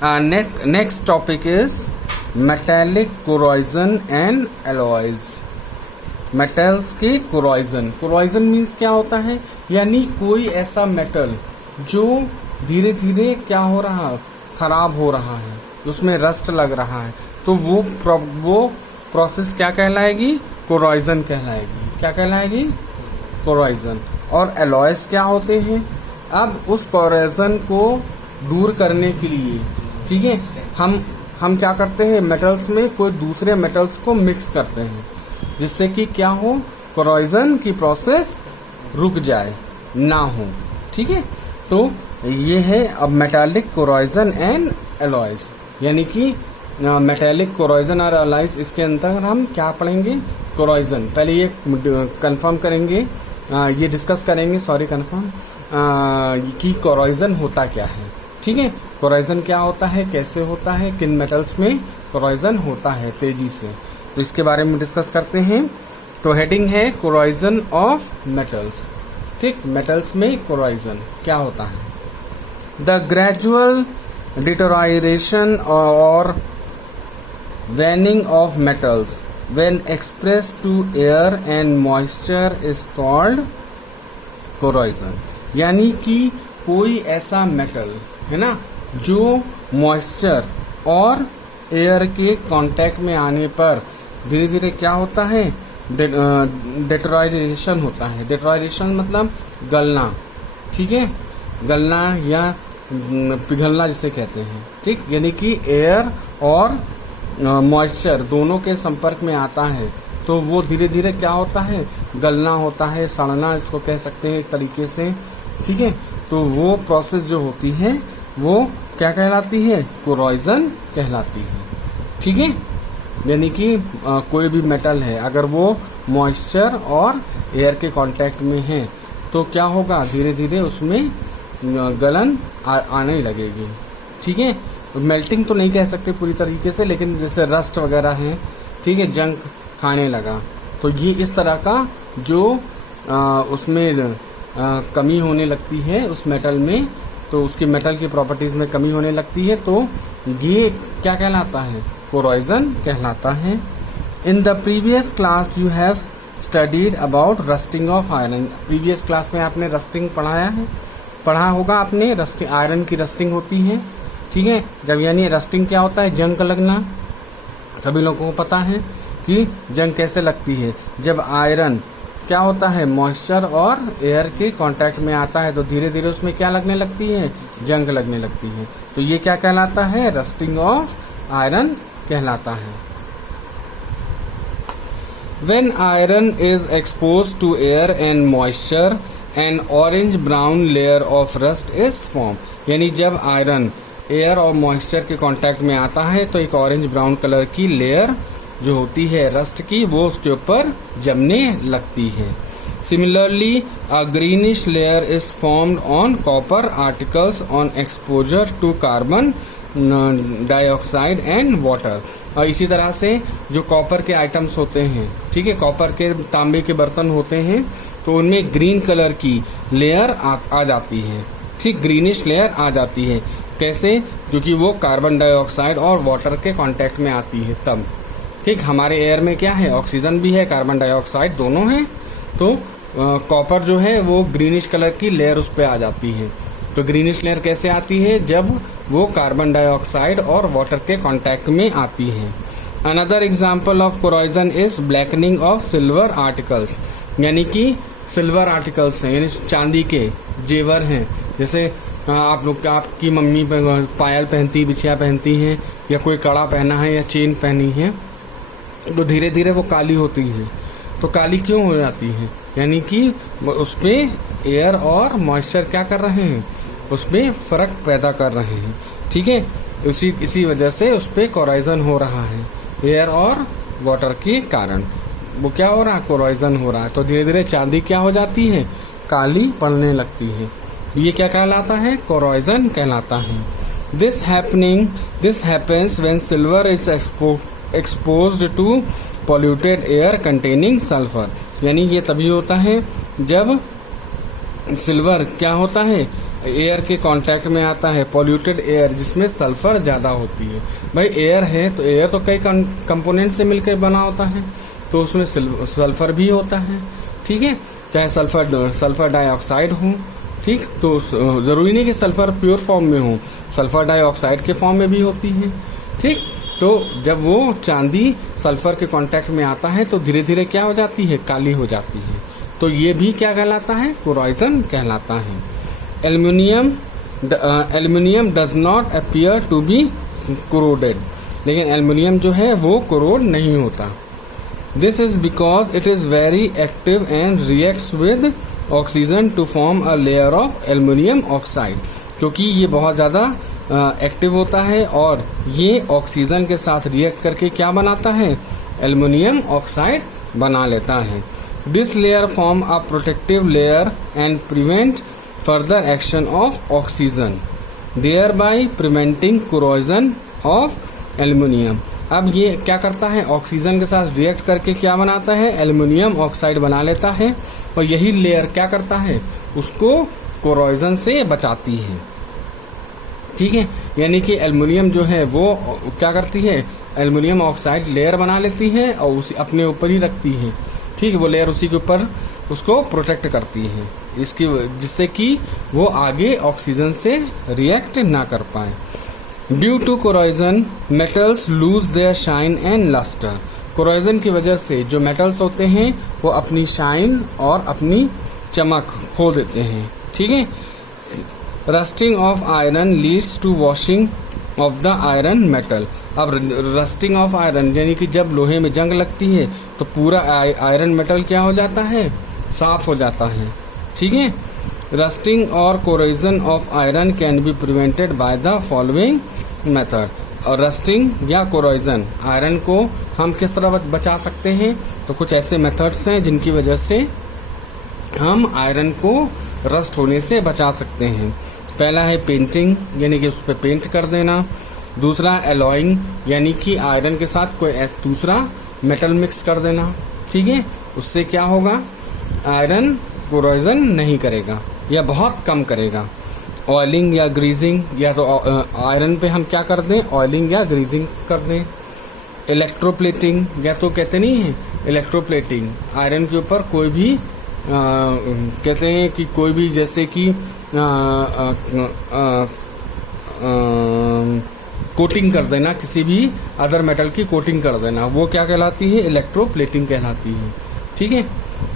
Next topic is metallic corrosion and alloys. Metals की corrosion. Corrosion means क्या होता है, यानी कोई ऐसा मेटल जो धीरे धीरे क्या हो रहा, खराब हो रहा है, उसमें रस्ट लग रहा है, तो वो प्रोसेस क्या कहलाएगी, कोरोजन कहलाएगी. क्या कहलाएगी, कोरोजन. और एलॉयज क्या होते हैं, अब उस कोरोजन को दूर करने के लिए, ठीक है, हम क्या करते हैं, मेटल्स में कोई दूसरे मेटल्स को मिक्स करते हैं जिससे कि क्या हो, कोरोजन की प्रोसेस रुक जाए, ना हो. ठीक है, तो ये है अब मेटालिक कोरोजन एंड एलॉयज, यानी कि मेटालिक कोरोजन और एलॉयज. इसके अंदर हम क्या पढ़ेंगे, कोरोजन. पहले ये कंफर्म करेंगे, ये डिस्कस करेंगे, कि कोरोजन होता क्या है. ठीक है, कोरोजन क्या होता है, कैसे होता है, किन मेटल्स में कोरोजन होता है तेजी से, तो इसके बारे में डिस्कस करते हैं. तो हेडिंग है कोरोजन ऑफ मेटल्स. ठीक, मेटल्स में कोरोजन क्या होता है. द ग्रेजुअल डिटोराइजेशन और weakening of metals when express to air and moisture is called corrosion. यानी कि कोई ऐसा मेटल है ना जो मॉइस्चर और एयर के कांटेक्ट में आने पर धीरे धीरे क्या होता है, डेटोराइजेशन होता है. डेटोराइजेशन मतलब गलना. ठीक है, गलना या पिघलना जिसे कहते हैं. ठीक, यानी कि एयर और मॉइस्चर दोनों के संपर्क में आता है तो वो धीरे धीरे क्या होता है, गलना होता है, सड़ना इसको कह सकते हैं एक तरीके से. ठीक है, तो वो प्रोसेस जो होती है वो क्या कहलाती है, कोरोजन कहलाती है. ठीक है, यानी कि कोई भी मेटल है अगर वो मॉइस्चर और एयर के कांटेक्ट में है तो क्या होगा, धीरे धीरे उसमें गलन आने लगेगी. ठीक है, मेल्टिंग तो नहीं कह सकते पूरी तरीके से, लेकिन जैसे रस्ट वगैरह है, ठीक है, जंक खाने लगा, तो ये इस तरह का जो उसमें कमी होने लगती है उस मेटल में, तो उसकी मेटल की प्रॉपर्टीज में कमी होने लगती है, तो ये क्या कहलाता है, कोरोजन कहलाता है. In the previous class you have studied about rusting of iron. Previous class में आपने रस्टिंग पढ़ा होगा आपने. रस्टिंग, आयरन की रस्टिंग होती है. ठीक है, जब यानी रस्टिंग क्या होता है, जंग लगना. सभी लोगों को पता है कि जंग कैसे लगती है, जब आयरन क्या होता है, मॉइस्चर और एयर के कांटेक्ट में आता है तो धीरे धीरे उसमें क्या लगने लगती है, जंग लगने लगती है. तो ये क्या कहलाता है, रस्टिंग ऑफ आयरन कहलाता है. When iron is exposed to air and moisture, an orange brown layer of rust is formed. यानी जब आयरन एयर और मॉइस्चर के कांटेक्ट में आता है तो एक ऑरेंज ब्राउन कलर की लेयर जो होती है रस्ट की, वो उसके ऊपर जमने लगती है. Similarly a greenish layer is formed on copper articles on exposure to carbon dioxide and water. और इसी तरह से जो कॉपर के आइटम्स होते हैं, ठीक है, कॉपर के तांबे के बर्तन होते हैं, तो उनमें ग्रीन कलर की लेयर आ जाती है. ठीक, ग्रीनिश लेयर आ जाती है. कैसे, क्योंकि वो कार्बन डाइऑक्साइड और वाटर के कांटेक्ट में आती है तब. ठीक, हमारे एयर में क्या है, ऑक्सीजन भी है, कार्बन डाइऑक्साइड दोनों है, तो कॉपर जो है वो ग्रीनिश कलर की लेयर उस पे आ जाती है. तो ग्रीनिश लेयर कैसे आती है, जब वो कार्बन डाइऑक्साइड और वाटर के कांटेक्ट में आती है. Another example of corrosion is blackening of silver articles. यानी कि सिल्वर आर्टिकल्स हैं, यानी चांदी के जेवर हैं, जैसे आप लोग, आपकी मम्मी पायल पहनती, बिछिया पहनती हैं, या कोई कड़ा पहना है या चेन पहनी है, तो धीरे धीरे वो काली होती है. तो काली क्यों हो जाती है, यानी कि उसमें एयर और मॉइस्चर क्या कर रहे हैं, उसमें फर्क पैदा कर रहे हैं. ठीक है, इसी वजह से उस पर कोरोजन हो रहा है, एयर और वाटर के कारण वो क्या हो रहा है, कोरोजन हो रहा है. तो धीरे धीरे चांदी क्या हो जाती है, काली पड़ने लगती है. ये क्या कहलाता है, कोरोजन कहलाता है. This happens when silver is exposed to polluted air containing sulphur. यानी ये तभी होता है जब सिल्वर क्या होता है, एयर के कांटेक्ट में आता है, पॉल्यूटेड एयर जिसमें सल्फर ज्यादा होती है। भाई एयर है तो एयर तो कई कंपोनेंट से मिलकर बना होता है, तो उसमें सल्फर भी होता है, ठीक है, चाहे सल्फर डाइऑक्साइड हो, ठीक, तो जरूरी नहीं कि सल्फर प्योर फॉर्म में हो, सल्फर डाइऑक्साइड के फॉर्म में भी होती है, ठीक। तो जब वो चांदी सल्फर के कांटेक्ट में आता है तो धीरे धीरे क्या हो जाती है, काली हो जाती है, तो ये भी क्या कहलाता है, कोरोजन कहलाता है। Aluminium does not appear to be corroded, लेकिन एल्यूमिनियम जो है वो कोरोड नहीं होता। This is because it is very active and reacts with oxygen to form a layer of aluminium oxide, क्योंकि ये बहुत ज्यादा एक्टिव होता है और ये ऑक्सीजन के साथ रिएक्ट करके क्या बनाता है, एल्यूमिनियम ऑक्साइड बना लेता है। This layer form a protective layer and prevent further action of oxygen, thereby preventing corrosion of aluminium. अब ये क्या करता है, ऑक्सीजन के साथ रिएक्ट करके क्या बनाता है, एल्यूमिनियम ऑक्साइड बना लेता है, और यही लेयर क्या करता है, उसको कोरोजन से बचाती है, ठीक है। यानी कि एल्यूमिनियम जो है वो क्या करती है, एल्यूमिनियम ऑक्साइड लेयर बना लेती है और उसी अपने ऊपर ही रखती है, ठीक है, वो लेयर उसी के ऊपर उसको प्रोटेक्ट करती है, इसकी जिससे कि वो आगे ऑक्सीजन से रिएक्ट ना कर पाए। Due to corrosion metals lose their shine and lustre, corrosion की वजह से जो मेटल्स होते हैं वो अपनी शाइन और अपनी चमक खो देते हैं, ठीक है। Rusting of iron leads to washing of the iron metal. अब रस्टिंग ऑफ आयरन यानी कि जब लोहे में जंग लगती है तो पूरा आयरन मेटल क्या हो जाता है, साफ हो जाता है, ठीक है। रस्टिंग और corrosion of iron can be prevented by the following method. और रस्टिंग या कोरोजन आयरन को हम किस तरह बचा सकते हैं, तो कुछ ऐसे मेथड्स हैं जिनकी वजह से हम आयरन को रस्ट होने से बचा सकते हैं। पहला है पेंटिंग, यानी कि उस पर पेंट कर देना। दूसरा एलॉइंग, यानी कि आयरन के साथ कोई दूसरा मेटल मिक्स कर देना, ठीक है, उससे क्या होगा, आयरन कोरोजन नहीं करेगा या बहुत कम करेगा। ऑयलिंग या ग्रीजिंग, या तो आयरन पे हम क्या कर दें, ऑयलिंग या ग्रीजिंग कर दें। इलेक्ट्रोप्लेटिंग, या तो कहते नहीं है इलेक्ट्रोप्लेटिंग, आयरन के ऊपर कोई भी कहते हैं कि कोई भी जैसे कि कोटिंग कर देना, किसी भी अदर मेटल की कोटिंग कर देना, वो क्या कहलाती है, इलेक्ट्रोप्लेटिंग कहलाती है, ठीक है।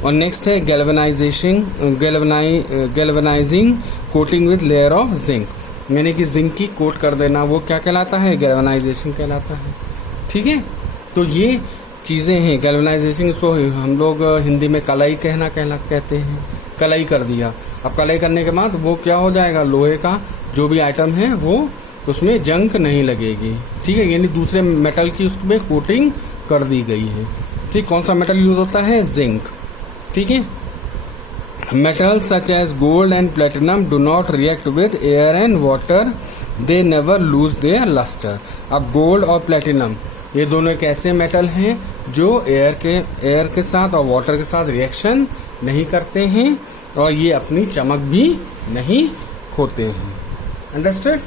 और नेक्स्ट है galvanising coating with layer of zinc, यानी कि जिंक की कोट कर देना, वो क्या कहलाता है, गैल्वेनाइजेशन कहलाता है, ठीक है। तो ये चीजें हैं गैल्वेनाइजेशन, इसको हम लोग हिंदी में कलाई कहते हैं, कलाई कर दिया। अब कलाई करने के बाद वो क्या हो जाएगा, लोहे का जो भी आइटम है वो उसमें जंग नहीं लगेगी, ठीक है, यानी दूसरे मेटल की उसमें कोटिंग कर दी गई है, ठीक। कौन सा मेटल यूज होता है, जिंक, ठीक है। Metals such as gold and platinum do not react with air and water, they never lose their lustre. अब गोल्ड और प्लेटिनम ये दोनों एक ऐसे मेटल हैं जो एयर के साथ और वाटर के साथ रिएक्शन नहीं करते हैं और ये अपनी चमक भी नहीं खोते हैं। अंडरस्टूड।